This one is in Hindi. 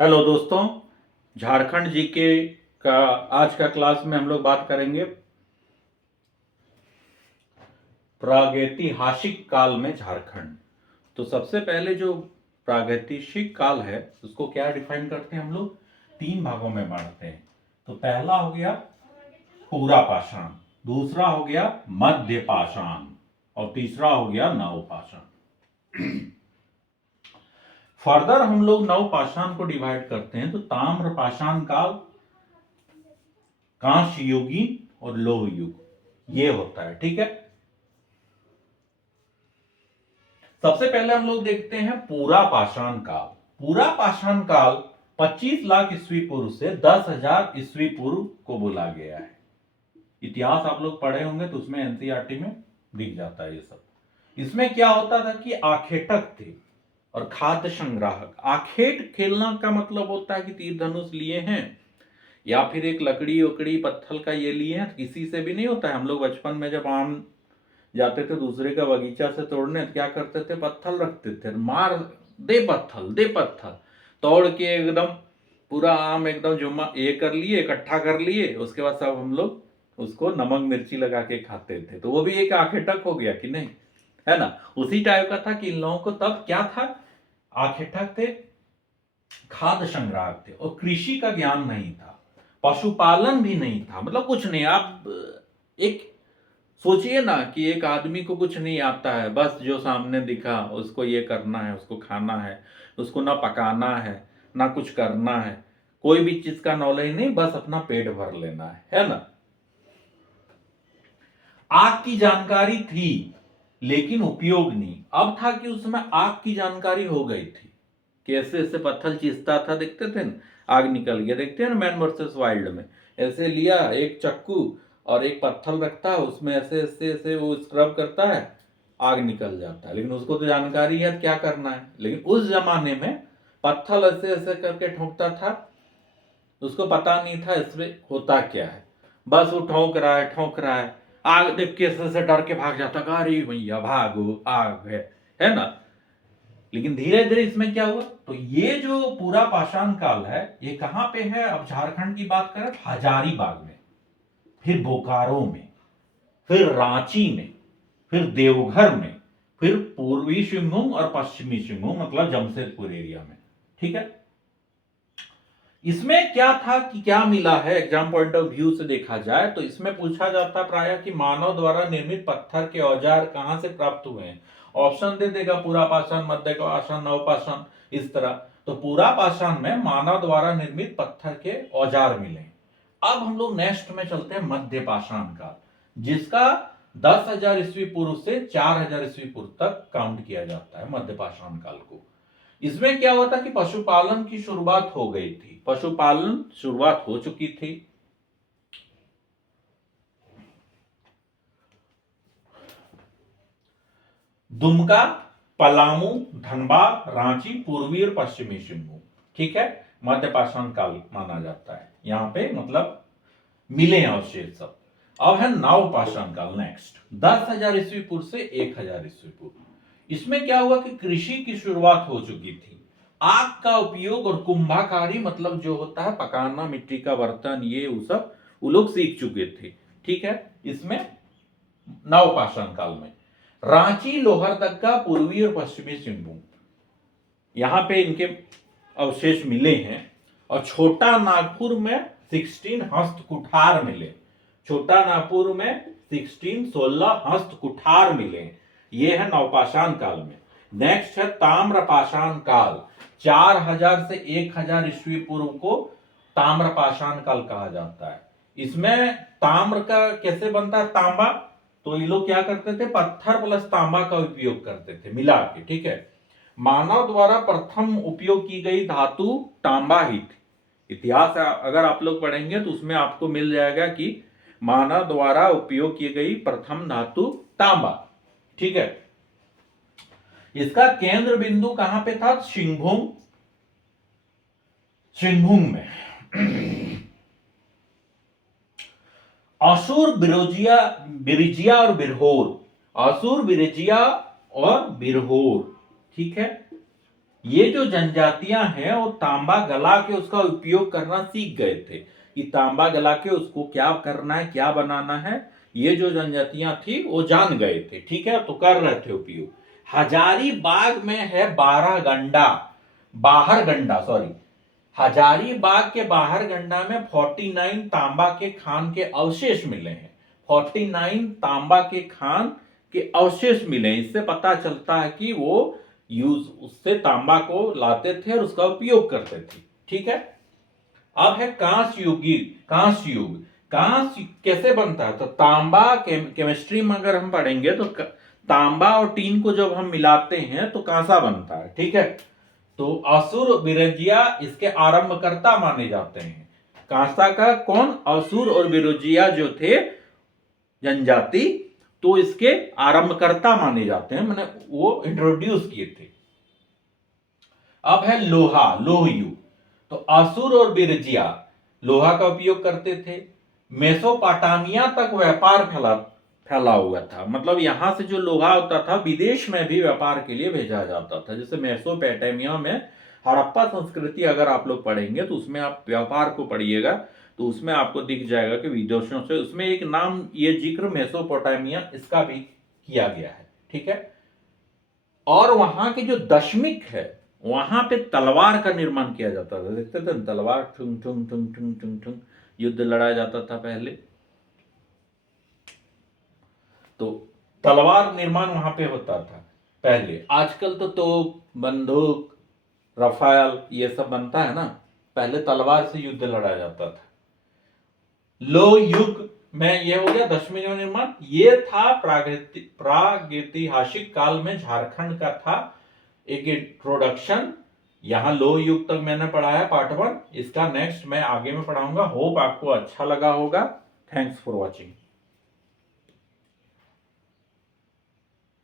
हेलो दोस्तों, झारखंड जीके का आज का क्लास में हम लोग बात करेंगे प्रागैतिहासिक काल में झारखंड। तो सबसे पहले जो प्रागैतिहासिक काल है उसको क्या डिफाइन करते हैं हम लोग, तीन भागों में बांटते हैं। तो पहला हो गया पूरा पाषाण, दूसरा हो गया मध्य पाषाण और तीसरा हो गया नव पाषाण। फर्दर हम लोग नव पाषाण को डिवाइड करते हैं तो ताम्र पाषाण काल, कांस्य युगीन और लौह युग ये होता है। ठीक है, सबसे पहले हम लोग देखते हैं पूरा पाषाण काल। पूरा पाषाण काल 25 लाख ईस्वी पूर्व से 10,000 ईस्वी पूर्व को बोला गया है। इतिहास आप लोग पढ़े होंगे तो उसमें एनसीईआरटी में दिख जाता है ये सब। इसमें क्या होता था कि आखेटक थे और खाद्य संग्राहक। आखेट खेलना का मतलब होता है कि तीर धनुष लिए हैं या फिर एक लकड़ी उकड़ी पत्थर का ये लिए हैं, किसी से भी नहीं होता है। हम लोग बचपन में जब आम जाते थे दूसरे का बगीचा से तोड़ने, क्या करते थे, पत्थर रखते थे, मार दे पत्थर दे पत्थर, तोड़ के एकदम पूरा आम एकदम जुम्मा ये कर लिए, इकट्ठा कर लिए, उसके बाद सब हम लोग उसको नमक मिर्ची लगा के खाते थे। तो वो भी एक आखेटक हो गया कि नहीं, है ना। उसी टाइप का था कि इन लोगों को तब क्या था, आखेटक थे, खाद्य संग्राहक थे और कृषि का ज्ञान नहीं था, पशुपालन भी नहीं था, मतलब कुछ नहीं। आप एक सोचिए ना कि एक आदमी को कुछ नहीं आता है, बस जो सामने दिखा उसको ये करना है, उसको खाना है, उसको ना पकाना है ना कुछ करना है, कोई भी चीज का नॉलेज नहीं, बस अपना पेट भर लेना है ना। आग की जानकारी थी लेकिन उपयोग नहीं। अब था कि उसमें आग की जानकारी हो गई थी, कैसे ऐसे पत्थर चीजता था, देखते थे ना, आग निकल गया। देखते हैं ना मैन वर्सेस वाइल्ड में, ऐसे लिया एक चक्कू और एक पत्थर रखता है, उसमें ऐसे ऐसे ऐसे वो स्क्रब करता है, आग निकल जाता है। लेकिन उसको तो जानकारी है क्या करना है। लेकिन उस जमाने में पत्थर ऐसे ऐसे करके ठोकता था, उसको पता नहीं था इसमें होता क्या है, बस वो ठोक रहा है ठोक रहा है, आग देख के से डर के भाग जाता, अरे भैया भागो आग है ना। लेकिन धीरे धीरे इसमें क्या हुआ, तो ये जो पूरा पाषाण काल है ये कहां पे है, अब झारखंड की बात करें हजारीबाग में, फिर बोकारो में, फिर रांची में, फिर देवघर में, फिर पूर्वी सिंहभूम और पश्चिमी सिंहभूम मतलब जमशेदपुर एरिया में। ठीक है, इसमें क्या था कि क्या मिला है, एग्जाम पॉइंट ऑफ व्यू से देखा जाए तो इसमें पूछा जाता प्राय कि मानव द्वारा निर्मित पत्थर के औजार कहां से प्राप्त हुए हैं। ऑप्शन दे देगा, पूरा पाषाण, मध्य पाषाण, नव पाषाण, इस तरह। तो पूरा पाषाण में मानव द्वारा निर्मित पत्थर के औजार मिले। अब हम लोग नेक्स्ट में चलते हैं मध्य पाषाण काल, जिसका 10,000 ईस्वी पूर्व से 4,000 ईस्वी पूर्व तक काउंट किया जाता है मध्य पाषाण काल को। इसमें क्या हुआ था कि पशुपालन की शुरुआत हो गई थी, पशुपालन शुरुआत हो चुकी थी। दुमका, पलामू, धनबाद, रांची, पूर्वी और पश्चिमी सिंहभूम, ठीक है, मध्य पाषाण काल माना जाता है। यहां पे मतलब मिले अवशेष सब। अब है नव पाषाण काल, नेक्स्ट 10,000 ईस्वी पूर्व से 1,000 ईस्वी पूर्व। इसमें क्या हुआ कि कृषि की शुरुआत हो चुकी थी, आग का उपयोग और कुंभाकारी मतलब जो होता है पकाना, मिट्टी का बर्तन, ये वो सब वो लोग सीख चुके थे। ठीक है, इसमें नव पाषाण काल में रांची, लोहरदगा, पूर्वी और पश्चिमी सिंहभूम, यहां पे इनके अवशेष मिले हैं। और छोटा नागपुर में 16 हस्त कुठार मिले, छोटा नागपुर में 16 हस्त कुठार मिले। ये है नवपाषाण काल में। नेक्स्ट है ताम्र पाषाण काल, 4,000 से 1,000 ईस्वी पूर्व को ताम्र पाषाण काल कहा जाता है। इसमें ताम्र का कैसे बनता है, तांबा, तो ये लोग क्या करते थे, पत्थर प्लस तांबा का उपयोग करते थे मिला के। ठीक है, मानव द्वारा प्रथम उपयोग की गई धातु तांबा ही थी। इतिहास अगर आप लोग पढ़ेंगे तो उसमें आपको मिल जाएगा कि मानव द्वारा उपयोग की गई प्रथम धातु तांबा। ठीक है, इसका केंद्र बिंदु कहां पे था, सिंहभूम, सिंहभूम में। असुर, बिरोजिया, बिरिजिया और बिरहोर, असुर, बिरिजिया और बिरहोर। ठीक है, ये जो जनजातियां हैं वो तांबा गला के उसका उपयोग करना सीख गए थे कि तांबा गला के उसको क्या करना है, क्या बनाना है। ये जो जनजातियां थी वो जान गए थे, ठीक है, तो कर रहे थे उपयोग। हजारीबाग में है 12 गंडा, बाहर गंडा सॉरी, हजारीबाग के बाहर गंडा में 49 तांबा के खान के अवशेष मिले हैं। 49 तांबा के खान के अवशेष मिले हैं। इससे पता चलता है कि वो यूज उससे तांबा को लाते थे और उसका उपयोग करते थे, ठीक है। अब है कांस्य युगी, कांस्य युग। कांस्य कैसे बनता है, तो तांबा केमिस्ट्री में अगर हम पढ़ेंगे तो तांबा और टीन को जब हम मिलाते हैं तो कांसा बनता है, ठीक है। तो असुर विरजिया इसके आरंभकर्ता माने जाते हैं। कांसा का कौन, असुर और विरजिया जो थे जनजाति, तो इसके आरंभकर्ता माने जाते हैं, मैंने वो इंट्रोड्यूस किए थे। अब है लोहा, लोह युग। तो असुर और बिरजिया लोहा का उपयोग करते थे। मेसोपोटामिया तक व्यापार फैला हुआ था, मतलब यहां से जो लोहा होता था विदेश में भी व्यापार के लिए भेजा जाता था। जैसे मेसोपोटामिया में हड़प्पा संस्कृति अगर आप लोग पढ़ेंगे तो उसमें आप व्यापार को पढ़िएगा तो उसमें आपको दिख जाएगा कि विदेशों से, उसमें एक नाम ये जिक्र मेसोपोटामिया इसका भी किया गया है, ठीक है। और वहां की जो दशमिक है वहां पे तलवार का निर्माण किया जाता था, देखते थे तलवार ठुंग ठुंग ठुंग ठुंग ठुंग ठुंग युद्ध लड़ा जाता था पहले। तो तलवार निर्माण वहां पे होता था पहले। आजकल तो तोप, बंदूक, रफाल ये सब बनता है ना, पहले तलवार से युद्ध लड़ा जाता था। लो युग में ये हो गया 10वीं युग निर्माण। ये था प्रागैतिहासिक काल में झारखंड का था एक इंट्रोडक्शन। यहां लो युग तक मैंने पढ़ाया पार्ट 1, इसका नेक्स्ट मैं आगे में पढ़ाऊंगा। होप आपको अच्छा लगा होगा। Thanks for watching.